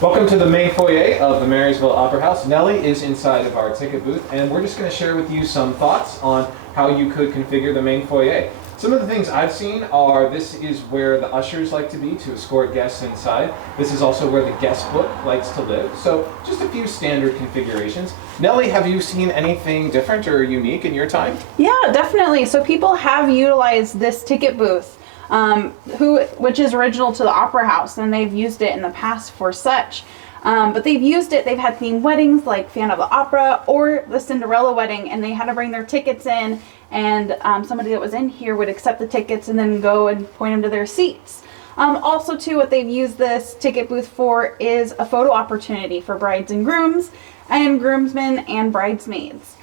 Welcome to the main foyer of the Marysville Opera House. Nellie is inside of our ticket booth, and we're just going to share with you some thoughts on how you could configure the main foyer. Some of the things I've seen are this is where the ushers like to be to escort guests inside. This is also where the guest book likes to live. So just a few standard configurations. Nellie, have you seen anything different or unique in your time? Yeah, definitely. So people have utilized this ticket booth, which is original to the Opera House, and they've used it in the past for such. But they've used it, they've had themed weddings like Phantom of the Opera or the Cinderella wedding, and they had to bring their tickets in, and somebody that was in here would accept the tickets and then go and point them to their seats. Also too, what they've used this ticket booth for is a photo opportunity for brides and grooms and groomsmen and bridesmaids.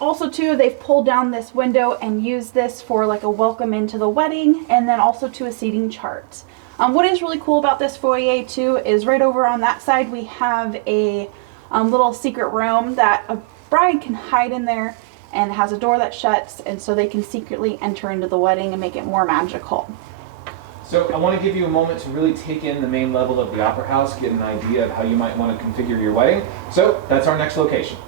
Also too, they've pulled down this window and used this for like a welcome into the wedding, and then also to a seating chart. What is really cool about this foyer too is right over on that side we have a little secret room that a bride can hide in there, and has a door that shuts, and so they can secretly enter into the wedding and make it more magical. So I want to give you a moment to really take in the main level of the Opera House, get an idea of how you might want to configure your wedding. So that's our next location.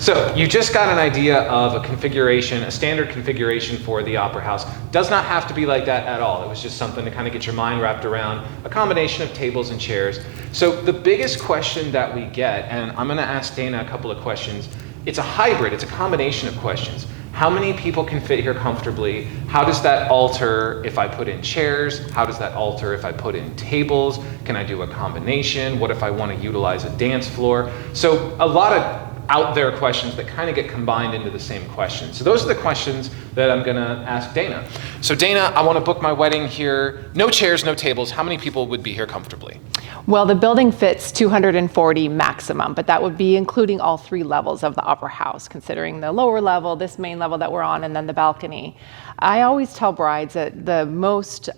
So you just got an idea of a configuration, a standard configuration for the Opera House. Does not have to be like that at all. It was just something to kind of get your mind wrapped around a combination of tables and chairs. So the biggest question that we get, and I'm going to ask Dana a couple of questions. It's a hybrid, it's a combination of questions. How many people can fit here comfortably? How does that alter if I put in chairs? How does that alter if I put in tables? Can I do a combination? What if I want to utilize a dance floor? So a lot of out there questions that kind of get combined into the same question. So those are the questions that I'm going to ask Dana. So Dana, I want to book my wedding here. No chairs, no tables. How many people would be here comfortably? Well, the building fits 240 maximum, but that would be including all three levels of the Opera House, considering the lower level, this main level that we're on, and then the balcony. I always tell brides that the most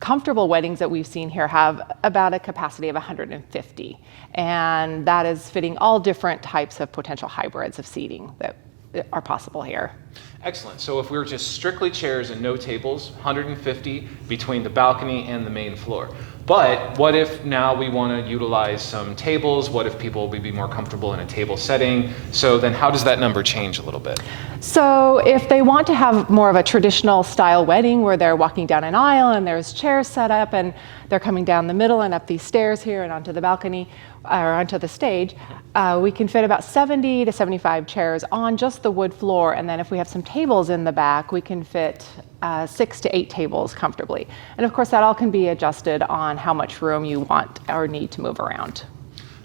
comfortable weddings that we've seen here have about a capacity of 150. And that is fitting all different types of potential hybrids of seating that are possible here. Excellent. So if we were just strictly chairs and no tables, 150 between the balcony and the main floor. But what if now we want to utilize some tables? What if people would be more comfortable in a table setting? So then how does that number change a little bit? So if they want to have more of a traditional style wedding where they're walking down an aisle and there's chairs set up and they're coming down the middle and up these stairs here and onto the balcony or onto the stage, we can fit about 70 to 75 chairs on just the wood floor. And then if we have some tables in the back, we can fit 6 to 8 tables comfortably. And of course, that all can be adjusted on how much room you want or need to move around.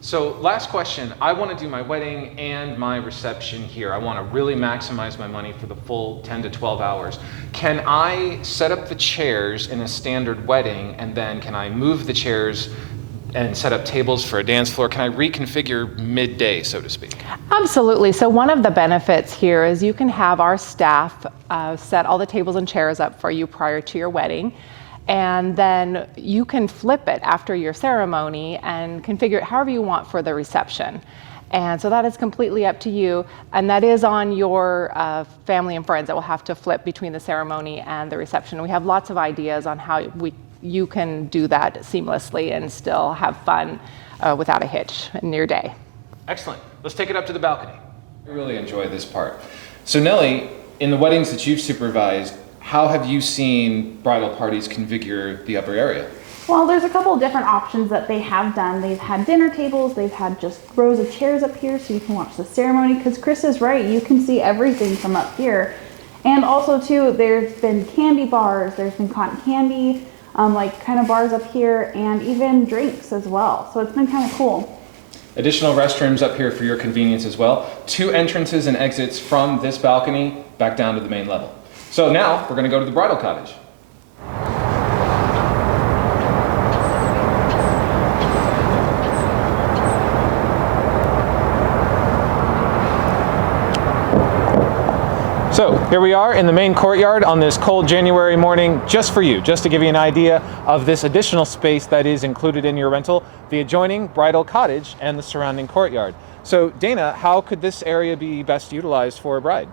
So last question, I want to do my wedding and my reception here. I want to really maximize my money for the full 10 to 12 hours. Can I set up the chairs in a standard wedding, and then can I move the chairs and set up tables for a dance floor? Can I reconfigure midday, so to speak? Absolutely. So one of the benefits here is you can have our staff set all the tables and chairs up for you prior to your wedding. And then you can flip it after your ceremony and configure it however you want for the reception. And so that is completely up to you. And that is on your family and friends that will have to flip between the ceremony and the reception. We have lots of ideas on how you can do that seamlessly and still have fun without a hitch in your day. Excellent. Let's take it up to the balcony. I really enjoy this part. So Nellie, in the weddings that you've supervised, how have you seen bridal parties configure the upper area? Well, there's a couple of different options that they have done. They've had dinner tables, they've had just rows of chairs up here so you can watch the ceremony, because Chris is right, you can see everything from up here. And also too, there's been candy bars, there's been cotton candy, like kind of bars up here, and even drinks as well. So it's been kind of cool. Additional restrooms up here for your convenience as well. 2 entrances and exits from this balcony back down to the main level. So now we're going to go to the Bridal Cottage. So here we are in the main courtyard on this cold January morning, just for you, just to give you an idea of this additional space that is included in your rental, the adjoining Bridal Cottage and the surrounding courtyard. So Dana, how could this area be best utilized for a bride?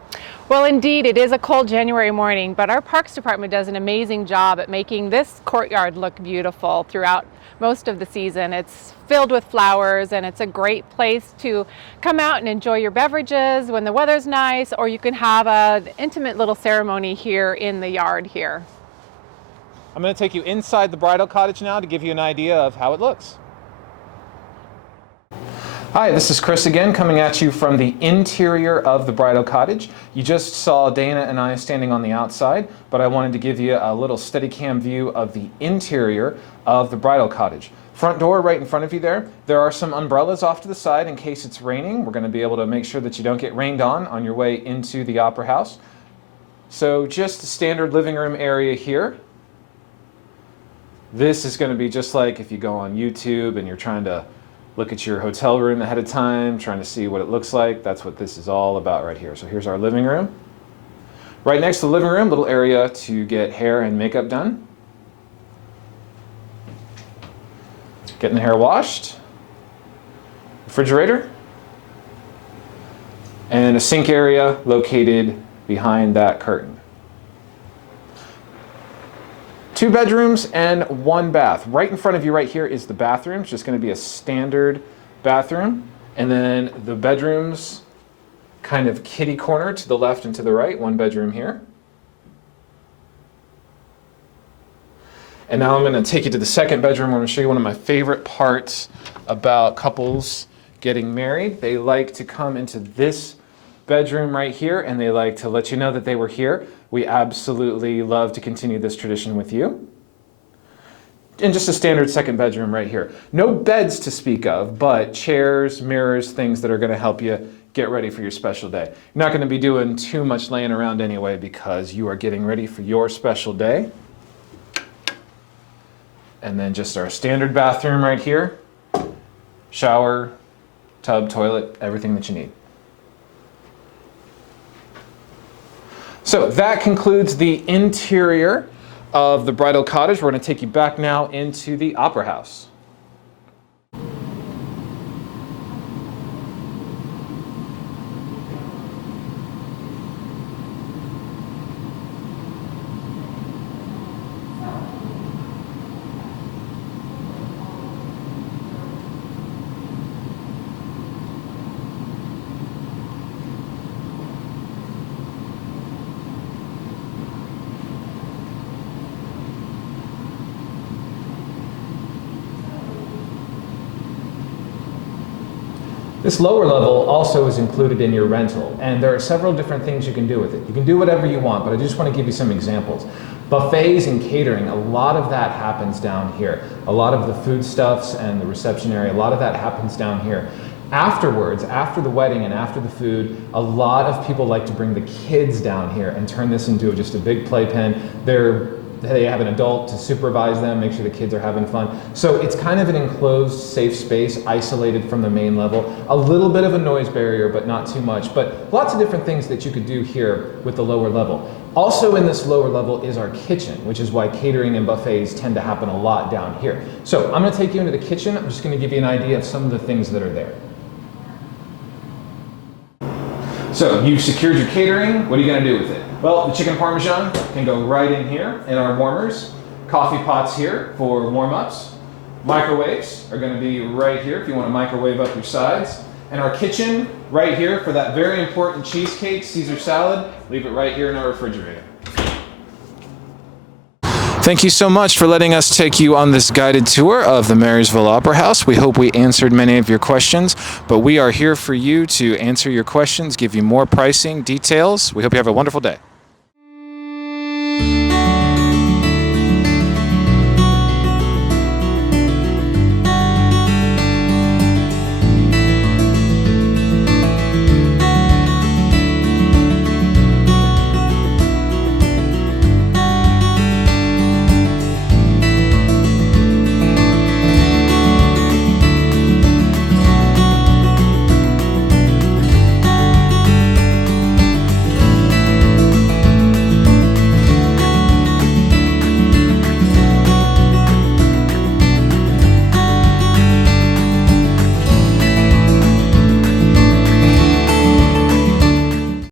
Well, indeed, it is a cold January morning, but our Parks Department does an amazing job at making this courtyard look beautiful throughout most of the season. It's filled with flowers, and it's a great place to come out and enjoy your beverages when the weather's nice, or you can have an intimate little ceremony here in the yard here. I'm going to take you inside the bridal cottage now to give you an idea of how it looks. Hi, this is Chris again, coming at you from the interior of the bridal cottage. You just saw Dana and I standing on the outside, but I wanted to give you a little Steadicam view of the interior of the bridal cottage. Front door right in front of you there. There are some umbrellas off to the side in case it's raining. We're going to be able to make sure that you don't get rained on your way into the opera house. So just a standard living room area here. This is going to be just like if you go on YouTube and you're trying to look at your hotel room ahead of time, trying to see what it looks like. That's what this is all about right here. So here's our living room. Right next to the living room, little area to get hair and makeup done. Getting the hair washed. Refrigerator. And a sink area located behind that curtain. 2 bedrooms and 1 bath. Right in front of you right here is the bathroom. It's just going to be a standard bathroom. And then the bedrooms kind of kitty corner to the left and to the right. 1 bedroom here. And now I'm going to take you to the second bedroom. I'm going to show you one of my favorite parts about couples getting married. They like to come into this bedroom right here, and they like to let you know that they were here. We absolutely love to continue this tradition with you. And just a standard second bedroom right here. No beds to speak of, but chairs, mirrors, things that are going to help you get ready for your special day. You're not going to be doing too much laying around anyway because you are getting ready for your special day. And then just our standard bathroom right here. Shower, tub, toilet, everything that you need. So that concludes the interior of the bridal cottage. We're going to take you back now into the opera house. This lower level also is included in your rental, and there are several different things you can do with it. You can do whatever you want, but I just want to give you some examples. Buffets and catering, a lot of that happens down here. A lot of the foodstuffs and the reception area, a lot of that happens down here. Afterwards, after the wedding and after the food, a lot of people like to bring the kids down here and turn this into just a big playpen. They have an adult to supervise them, make sure the kids are having fun. So it's kind of an enclosed, safe space, isolated from the main level. A little bit of a noise barrier, but not too much. But lots of different things that you could do here with the lower level. Also in this lower level is our kitchen, which is why catering and buffets tend to happen a lot down here. So I'm going to take you into the kitchen. I'm just going to give you an idea of some of the things that are there. So you've secured your catering. What are you going to do with it? Well, the chicken parmesan can go right in here in our warmers. Coffee pots here for warm-ups. Microwaves are going to be right here if you want to microwave up your sides. And our kitchen right here for that very important cheesecake, Caesar salad, leave it right here in our refrigerator. Thank you so much for letting us take you on this guided tour of the Marysville Opera House. We hope we answered many of your questions, but we are here for you to answer your questions, give you more pricing, details. We hope you have a wonderful day.